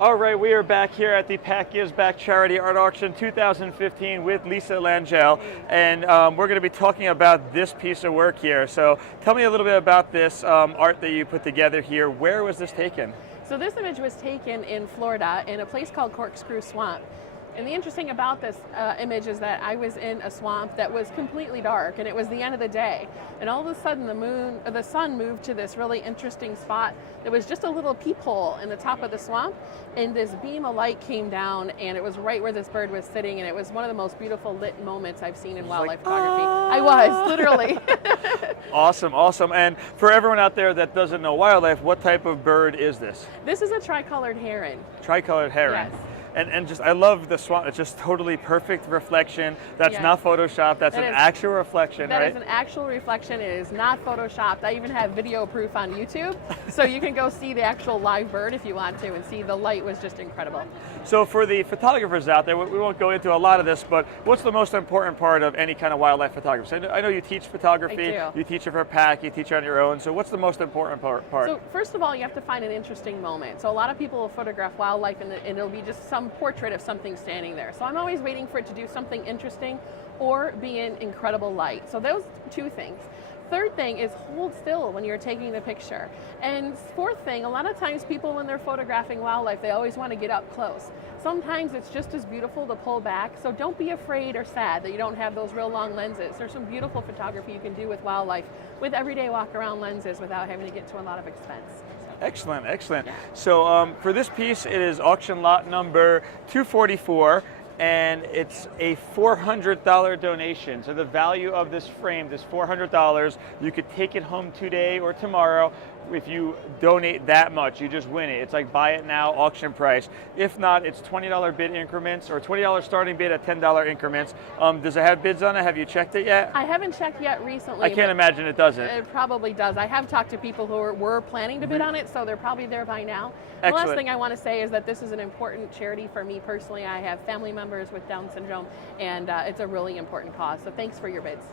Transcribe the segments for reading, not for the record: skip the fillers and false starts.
All right, we are back here at the PAC Gives Back Charity Art Auction 2015 with Lisa Langell, and we're going to be talking about this piece of work here. So tell me a little bit about this art that you put together here. Where was this taken? So this image was taken in Florida in a place called Corkscrew Swamp. And the interesting about this image is that I was in a swamp that was completely dark, and it was the end of the day. And all of a sudden the sun moved to this really interesting spot. There was just a little peephole in the top of the swamp, and this beam of light came down, and it was right where this bird was sitting, and it was one of the most beautiful lit moments I've seen in wildlife photography. I was, literally. Awesome, awesome. And for everyone out there that doesn't know wildlife, what type of bird is this? This is a tricolored heron. Tricolored heron. Yes. And just, I love the swamp. It's just totally perfect reflection. That's not Photoshopped. That's an actual reflection, right? That is an actual reflection. It is not Photoshopped. I even have video proof on YouTube. So you can go see the actual live bird if you want to and see the light was just incredible. So for the photographers out there, we won't go into a lot of this, but what's the most important part of any kind of wildlife photography? So I know you teach photography. I do. You teach it for PAC. You teach it on your own. So what's the most important part? So first of all, you have to find an interesting moment. So a lot of people will photograph wildlife and it'll be just some portrait of something standing there. So I'm always waiting for it to do something interesting or be in incredible light. So those two things. Third thing is hold still when you're taking the picture. And fourth thing, a lot of times people when they're photographing wildlife, they always want to get up close. Sometimes it's just as beautiful to pull back, so don't be afraid or sad that you don't have those real long lenses. There's some beautiful photography you can do with wildlife with everyday walk around lenses without having to get to a lot of expense. Excellent, excellent. Yeah. So for this piece, it is auction lot number 244. And it's a $400 donation. So the value of this frame is $400. You could take it home today or tomorrow. If you donate that much, you just win it. It's like buy it now, auction price. If not, it's $20 bid increments or $20 starting bid at $10 increments. Does it have bids on it? Have you checked it yet? I haven't checked yet recently. I can't imagine it doesn't. It probably does. I have talked to people who were planning to bid on it, so they're probably there by now. The last thing I want to say is that this is an important charity for me personally. I have family members with Down syndrome, and it's a really important cause. So thanks for your bids.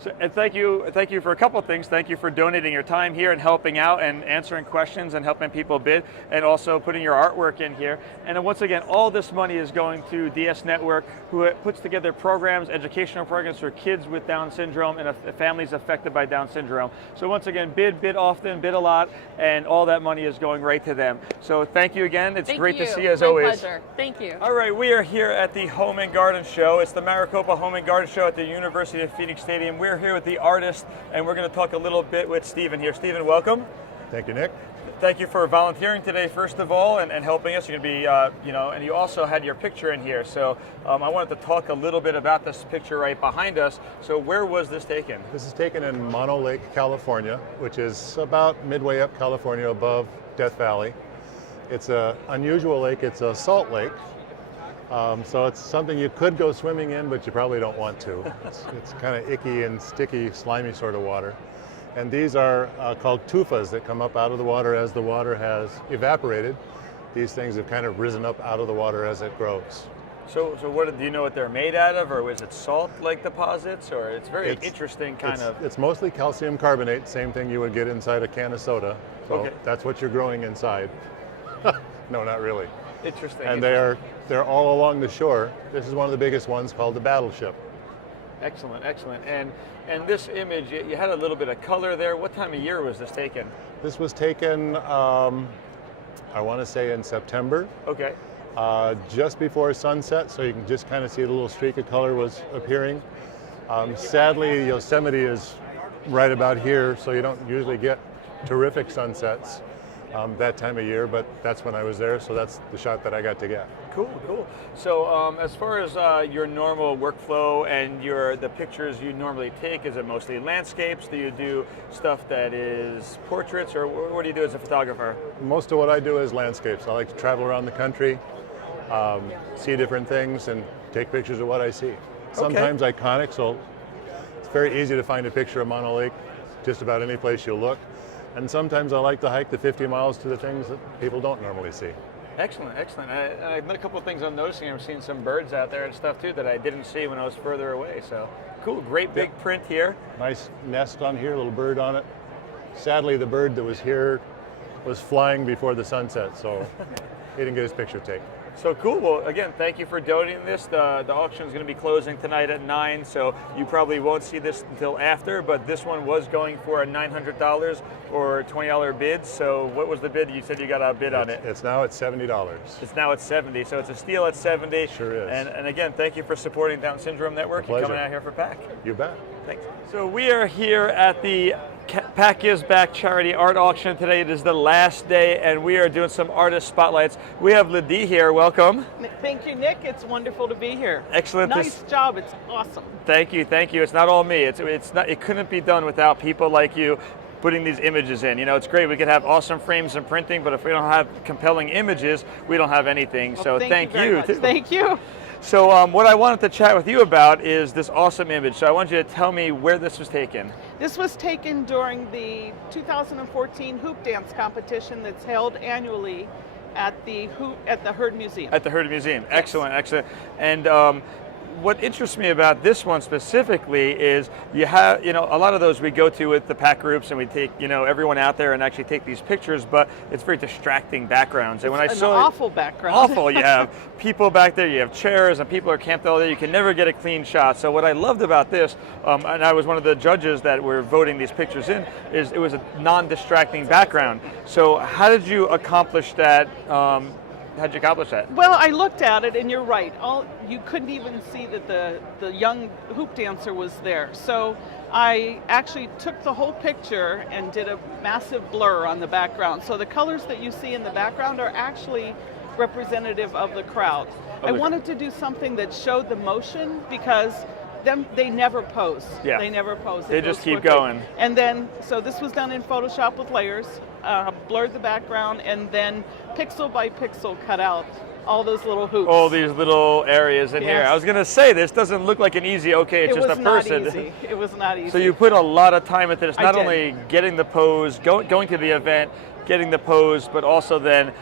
So, and thank you for a couple of things. Thank you for donating your time here and helping out and answering questions and helping people bid, and also putting your artwork in here. And then once again, all this money is going to DS Network, who puts together programs, educational programs for kids with Down syndrome and families affected by Down syndrome. So once again, bid often, bid a lot, and all that money is going right to them. So thank you again. It's great to see you as always. My pleasure. Thank you. All right, we are here at the Home and Garden Show. It's the Maricopa Home and Garden Show at the University of Phoenix Stadium. We're here with the artist, and we're going to talk a little bit with Stephen here. Stephen, welcome. Thank you, Nick. Thank you for volunteering today, first of all, and helping us. You're going to be, and you also had your picture in here. So I wanted to talk a little bit about this picture right behind us. So where was this taken? This is taken in Mono Lake, California, which is about midway up California above Death Valley. It's an unusual lake. It's a salt lake. So it's something you could go swimming in, but you probably don't want to. It's kind of icky and sticky, slimy sort of water. And these are called tufas that come up out of the water as the water has evaporated. These things have kind of risen up out of the water as it grows. So what do you know what they're made out of, or is it salt-like deposits, or it's very interesting kind of? It's mostly calcium carbonate, same thing you would get inside a can of soda. So that's what you're growing inside. No, not really. Interesting. And they're all along the shore. This is one of the biggest ones called the Battleship. Excellent, excellent. And this image, you had a little bit of color there. What time of year was this taken? This was taken, I want to say in September. Okay. Just before sunset, so you can just kind of see the little streak of color was appearing. Sadly, Yosemite is right about here, so you don't usually get terrific sunsets that time of year, but that's when I was there, so that's the shot that I got to get. Cool, cool. So as far as your normal workflow and the pictures you normally take, is it mostly landscapes? Do you do stuff that is portraits, or what do you do as a photographer? Most of what I do is landscapes. I like to travel around the country, see different things, and take pictures of what I see. Sometimes iconic, so it's very easy to find a picture of Mono Lake just about any place you look. And sometimes I like to hike the 50 miles to the things that people don't normally see. Excellent, excellent. A couple of things I'm noticing. I'm seeing some birds out there and stuff too that I didn't see when I was further away. So cool, great big print here. Nice nest on here, little bird on it. Sadly, the bird that was here was flying before the sunset, so he didn't get his picture taken. So cool. Well, again, thank you for donating this. The auction is going to be closing tonight at 9, so you probably won't see this until after, but this one was going for a $900 or $20 bid. So what was the bid? You said you got a bid on it. It's now at $70. It's now at 70, so it's a steal at 70. Sure is. And again, thank you for supporting Down Syndrome Network and coming out here for PAC. You bet. Thanks. So we are here at the PAC Gives Back charity art auction today. It is the last day, and we are doing some artist spotlights. We have Lydie here. Welcome. Thank you, Nick. It's wonderful to be here. Excellent. Nice job. It's awesome. Thank you. Thank you. It's not all me. It's not. It couldn't be done without people like you putting these images in. You know, it's great. We could have awesome frames and printing, but if we don't have compelling images, we don't have anything. Well, so thank you very much. Thank you. So what I wanted to chat with you about is this awesome image. So I want you to tell me where this was taken. This was taken during the 2014 hoop dance competition that's held annually at the Heard Museum. At the Heard Museum. Yes. Excellent, excellent. And what interests me about this one specifically is you have, a lot of those we go to with the PAC groups and we take, everyone out there and actually take these pictures, but it's very distracting backgrounds. And when I saw awful background. Awful. You have people back there, you have chairs, and people are camped all there. You can never get a clean shot. So what I loved about this, and I was one of the judges that were voting these pictures in, is it was a non-distracting background. So how did you accomplish that? How'd you accomplish that? Well, I looked at it, and you're right. You couldn't even see that the young hoop dancer was there. So I actually took the whole picture and did a massive blur on the background. So the colors that you see in the background are actually representative of the crowd. I wanted to do something that showed the motion because they never pose. Yeah. They never pose. They just keep going. And then, so this was done in Photoshop with layers, blurred the background, and then pixel by pixel cut out all those little hoops. All these little areas in here. I was going to say, this doesn't look like an easy, okay, it's just a person. It was not easy. It was not easy. So you put a lot of time into this, not only getting the pose, going to the event, getting the pose, but also then,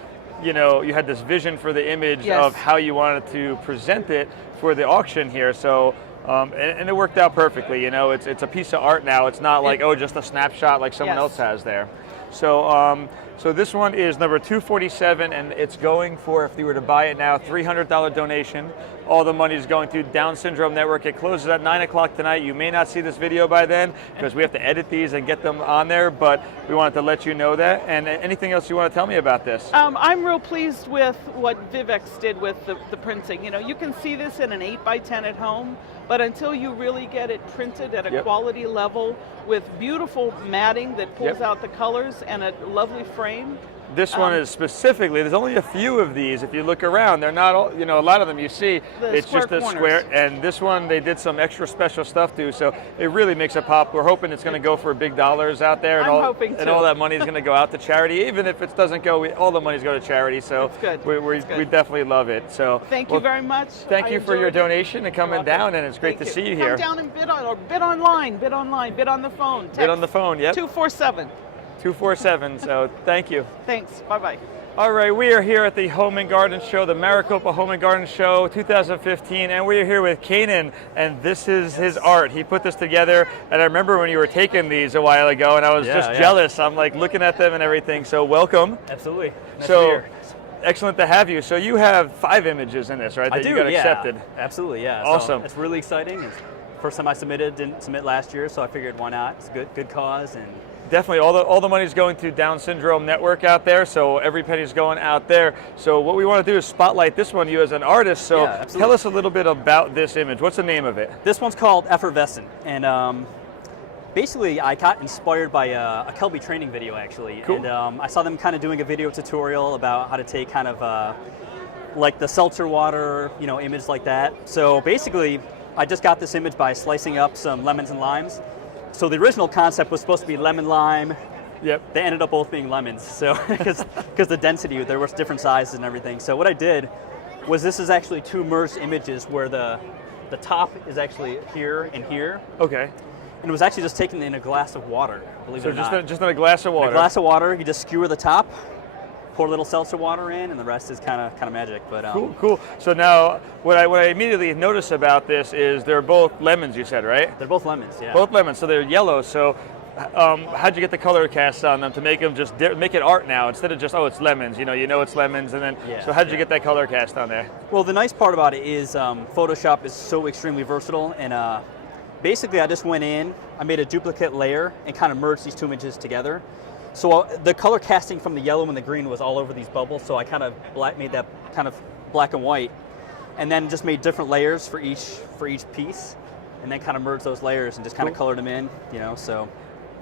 you had this vision for the image of how you wanted to present it for the auction here. So, and it worked out perfectly. It's a piece of art now. It's not like, just a snapshot like someone else has there. So, so this one is number 247, and it's going for, if you were to buy it now, $300 donation. All the money is going to Down Syndrome Network. It closes at 9 o'clock tonight. You may not see this video by then because we have to edit these and get them on there, but we wanted to let you know that. And anything else you want to tell me about this? I'm real pleased with what Vivex did with the printing. You can see this in an 8x10 at home, but until you really get it printed at a quality level with beautiful matting that pulls out the colors and a lovely frame. This one is specifically, there's only a few of these. If you look around, they're not all, a lot of them you see, it's just a square. And this one, they did some extra special stuff too, so it really makes it pop. We're hoping it's going to go for big dollars out there. And I'm all that money is going to go out to charity. Even if it doesn't go, all the money's go to charity. So we definitely love it. So thank you very much. Thank you for your donation and coming down, and it's great to see you here. Come down and bid online, bid on the phone. Text bid on the phone, yep. 247. 247, so thank you. Thanks, bye-bye. All right, we are here at the Home and Garden Show, the Maricopa Home and Garden Show 2015, and we are here with Kanan, and this is his art. He put this together, and I remember when you were taking these a while ago, and I was just jealous. I'm like looking at them and everything, so welcome. Absolutely. Nice to be here. Excellent to have you. So you have 5 images in this, right, that you got accepted? Absolutely, yeah. Awesome. So it's really exciting. It's the first time I submitted, didn't submit last year, so I figured why not? It's a good cause. And definitely, all the money's going to Down Syndrome Network out there, so every penny's going out there. So what we want to do is spotlight this one, you as an artist. So tell us a little bit about this image. What's the name of it? This one's called Effervescent, and basically I got inspired by a Kelby training video actually. Cool. And I saw them kind of doing a video tutorial about how to take kind of like the seltzer water, image like that. So basically, I just got this image by slicing up some lemons and limes. So the original concept was supposed to be lemon lime. Yep. They ended up both being lemons. So because the density, there was different sizes and everything. So what I did was this is actually 2 merged images where the top is actually here and here. Okay. And it was actually just taken in a glass of water, believe it or not. So just in a glass of water. In a glass of water, you just skewer the top, pour a little seltzer water in, and the rest is kind of magic. But cool. So now, what I immediately notice about this is they're both lemons. You said, right? They're both lemons. Yeah. Both lemons. So they're yellow. So how'd you get the color cast on them to make them just make it art now instead of just, oh, it's lemons, you know it's lemons, and then, so how'd you get that color cast on there? Well, the nice part about it is Photoshop is so extremely versatile, and basically I just went in, I made a duplicate layer and kind of merged these two images together. So the color casting from the yellow and the green was all over these bubbles, so I kind of made that kind of black and white, and then just made different layers for each piece, and then kind of merged those layers and just kind of colored them in, so.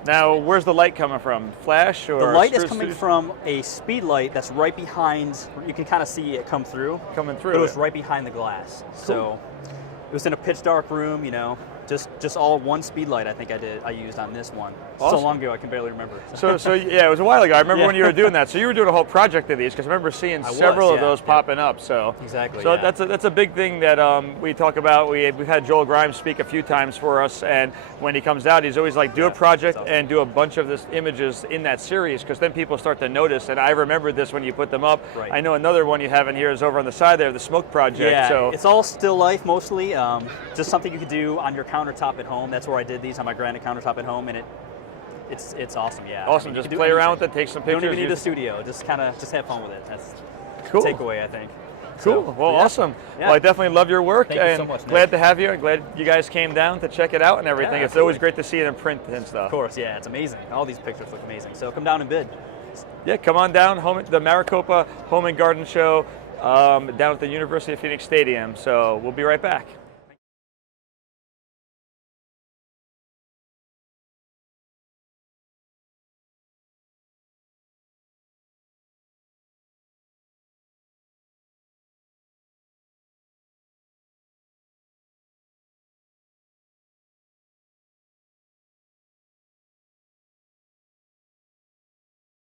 Now, where's the light coming from? Flash or? The light is coming from a speed light that's right behind, you can kind of see it come through. Coming through. It was right behind the glass. Cool. So it was in a pitch dark room, just all one speed light I used on this one. Awesome. So long ago I can barely remember. So yeah, it was a while ago. I remember when you were doing that. So you were doing a whole project of these, because I remember seeing several of those popping up. So exactly. So that's a big thing that we talk about. We've had Joel Grimes speak a few times for us, and when he comes out, he's always like, do a project and do a bunch of this images in that series, because then people start to notice. And I remembered this when you put them up. Right. I know another one you have in here is over on the side there, the smoke project. Yeah, so it's all still life mostly. Just something you could do on your countertop at home. That's where I did these, on my granite countertop at home, and it's awesome. Yeah. Awesome. Just play around with it, take some pictures. Don't even need a studio. Just have fun with it. That's cool. The takeaway, I think. Cool. So, well, awesome. Yeah. Well, I definitely love your work. Thank you and so much, Nick. glad to have you. I'm glad you guys came down to check it out and everything. Yeah, it's always great to see it in print and stuff. Of course, yeah, it's amazing. All these pictures look amazing. So come down and bid. Yeah, come on down. The Maricopa Home and Garden Show down at the University of Phoenix Stadium. So we'll be right back.